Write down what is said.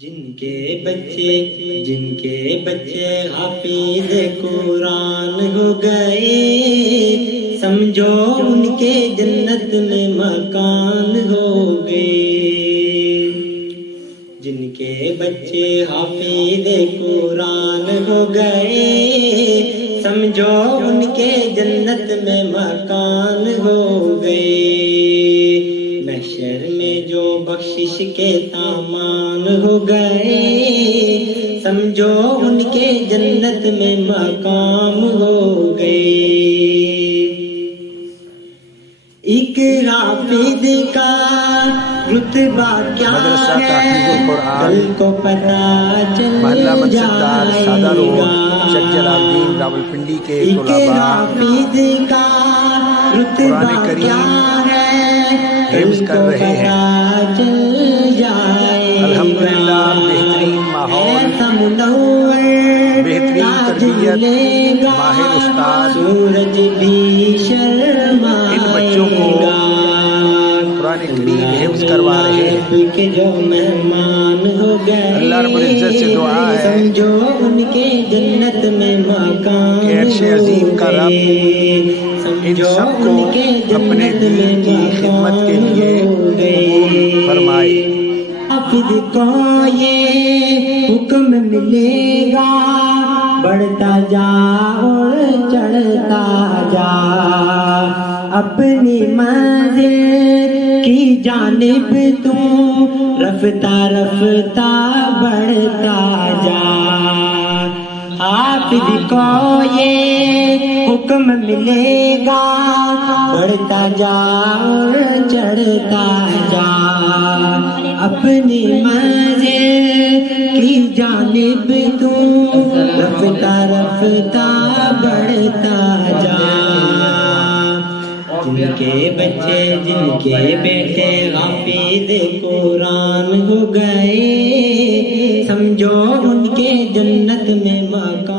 جن کے بچے حافظ قرآن ہو گئے، سمجھو ان کے جنت میں مکان ہو گئے۔ جن کے بچے حافظ قرآن ہو گئے، سمجھو ان کے جنت میں مکان ہو گئے۔ محشر میں جو بخشش کے سامان ہو گئے، سمجھو ان کے جنت میں مقام ہو گئے۔ ایک حافظ کا رتبہ کیا ہے، کل کو پتہ چل جائے گا۔ ایک حافظ کا رتبہ کیا ہے، حفظ کر رہے ہیں۔ الحمدللہ بہترین ماحول، بہترین تربیت، ماہر استاد ان بچوں کو قرآن کریم حفظ کروا رہے ہیں۔ اللہ رب العزت سے دعا ہے کہ عرش عظیم کا رب ان سب کو اپنے دین کی خدمت کے لیے قبول فرمائے۔ حافظ کو یہ حکم ملے گا، بڑھتا جا اور چڑھتا جا، اپنی منزل کی جانب تو رفتہ رفتہ بڑھتا جا۔ حافظ کو یہ حکم ملے گا، بڑھتا جا اور چڑھتا جا، اپنی منزل کی جانب تو رفتہ رفتہ بڑھتا جا۔ جن کے بچے جن کے بیٹے حافظ قرآن ہو گئے، سمجھو ان کے جنت میں مقام